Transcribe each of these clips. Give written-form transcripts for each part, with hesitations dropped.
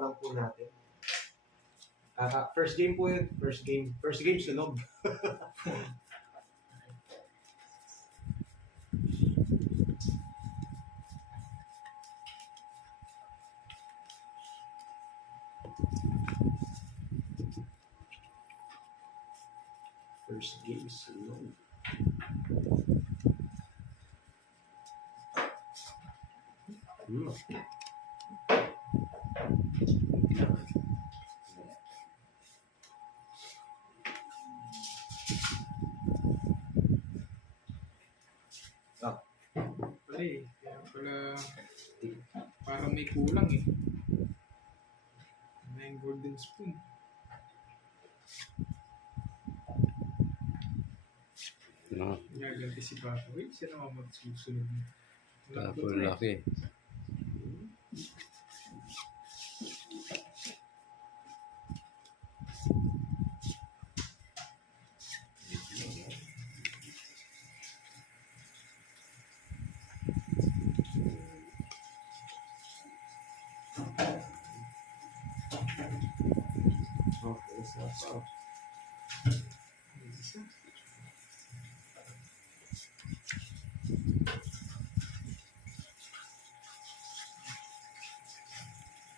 pa lang po natin. First game po yun. First game sunog. First game sunog. Pala eh. Kaya pala parang may kulang eh. May golden spoon. No. Gaganti si Papa. Wait, sino ang magsusunod mo? Tapos laki. Okay, so. Isa.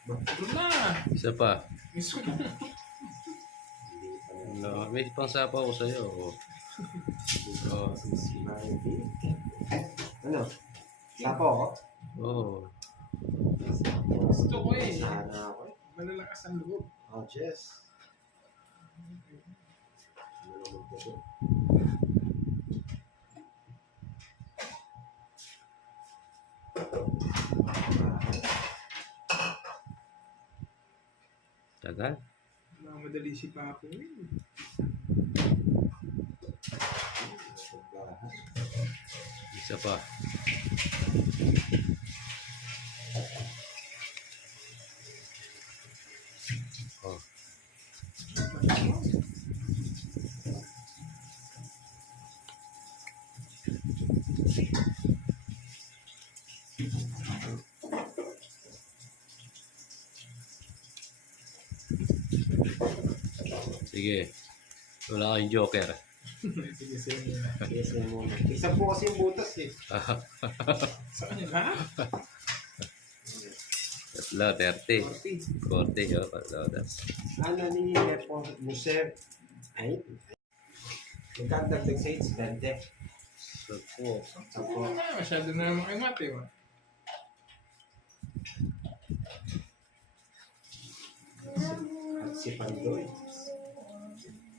Ito na! Isa pa. Miss ko na. No, may pang sapaw ko sa'yo. Oh. Ano? Sapo ako? Oh. Gusto ko eh. Sana ako eh. Malalakas ang loob. Oh, Jess. Ano naman po ito? Tagal. Madali si Papa eh. Isa pa. Oh. Sige. Wala kang joker. Sige, sige. Yes, may muna. Isa po kasi yung butas eh. Sa kanya lahat? Tatlo, 30. 40, oh. Pagladas. Ano ni Lepo Musep? Ay? Magkandagdag sa its 20. So, po. Sapo. Masyado na naman kayo mate. At si Pandoy.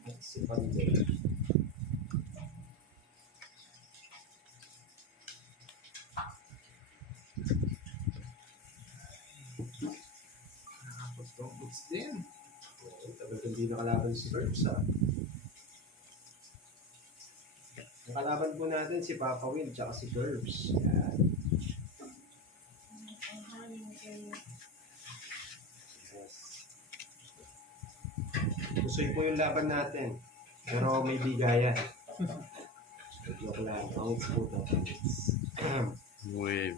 At si Pandoy. Nakapot-topots din. Oo, tagal hindi nakalaban si Curbs ha. Nakalaban po natin si Papa Will tsaka si Curbs. Yan. Yes. Gustoy po yung laban natin. Pero may bigayan. Joke lang. Pangits po ito. Pangits. 9.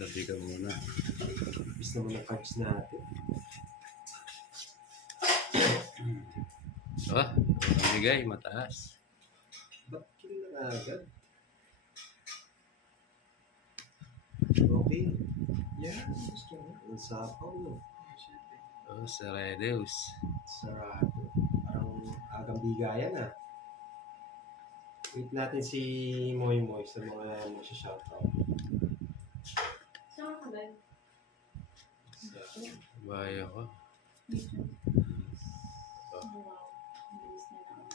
Sabi ka muna. Bis naman ang cards natin. Ah, ang bigay, mataas. Ba't kill na agad? Okay. Yeah, gusto mo. Ang sapaw no. Oh, Seredeus. Sarado. Parang agang bigayan ah. Wait natin si Moy Moy sa mga magsha-shoutout. Saan ka ba? Bayo ko. Wow. Bilis na lang.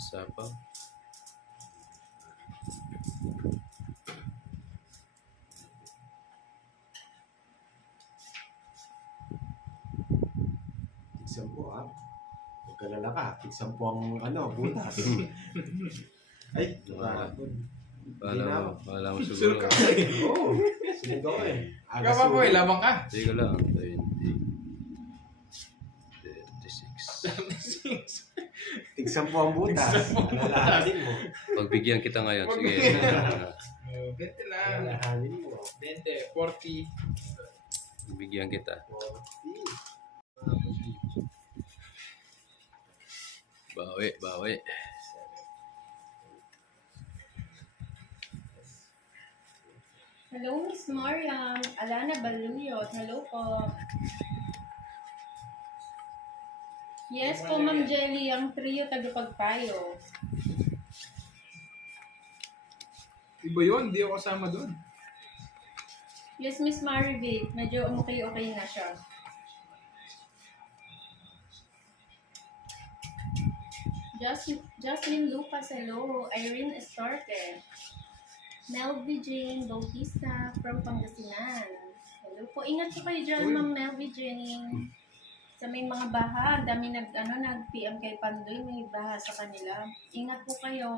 Isa pa. Tigsan po ah. Huwag ka lalaka. Tigsan po ang ano, butas. Ay, Kala mo siguro. oo. Sunod ako eh. Ikaw pa po, labang ka. Hindi ko lang. 20. 26. Tig-10 ang butas. Alalahanin mo. Pagbigyan kita ngayon. Sige. 20 lang. Alalahanin mo. 20, 40. Bigyan kita. 40. Bawi, bawi. Hello, Miss Mariam. Alana Baluyot. Hello po. Yes po, Ma'am Jelly. Ang trio tagapagpayo. Iba yun, hindi ako kasama doon. Yes, Miss Maribeth. Medyo okay na siya. Jasmine Lucas, hello. Irene Estorte. Melvy Jane Bautista from Pangasinan. Hello po. Ingat po kayo dyan, Uy. Ma'am Melvy Jane. Sa may mga baha, dami nag-PM kay Pandoy, may baha sa kanila. Ingat po kayo.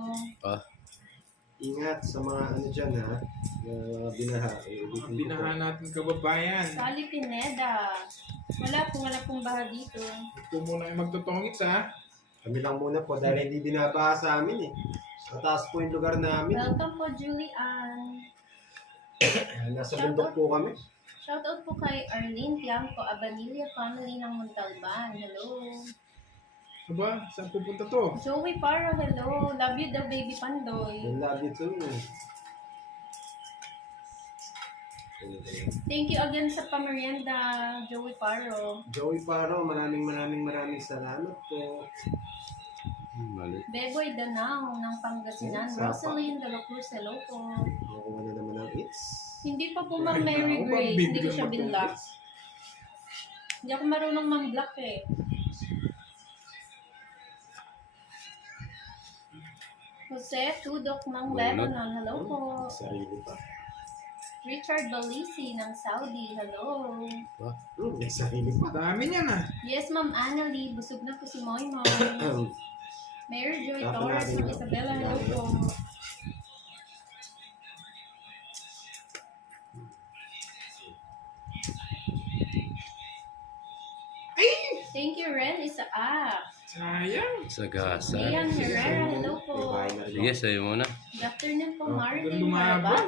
Ingat sa mga ano dyan ha. Na binaha. Mga binaha natin kababayan. Sally Pineda. Wala pong baha dito. Ito muna yung magtutongits ha. Kami lang muna po dahil hindi binabaha sa amin eh. Mataas po yung lugar namin. Welcome po, Julian. Nasa bundok po kami. Shoutout po kay Arlene Tiamco, Abanilla family ng Montalban. Hello. Aba, saan pupunta to? Joey Paro, hello. Love you the baby Pandoy. I love you too. Thank you again sa pamerienda, Joey Paro. Joey Paro, maraming salamat po. Mali. Beboy Danao ng Pangasinan. Sapa. Rosaline de la Cruz, hello po. Nakuha na naman ang hits. Hindi pa po Ma'am Mary Grace. Hindi ko siya binlock. Hindi ako marunong mag-block eh. Jose Tudok ng Lebanon, hello po. Sarili pa. Richard Balisi ng Saudi, hello. May sarili pa. Dami niyan ah. Yes, Ma'am Annalie, busog na po si Moy Moy. Mary Joy Torres ng Isabela, hello po. Thank you, Ren Isaac. Sayang. Sagasa. Ian Herrera, hello po. May bahay na rin Sige, sa'yo muna. Good afternoon po, Martin Lumaba. Maraba.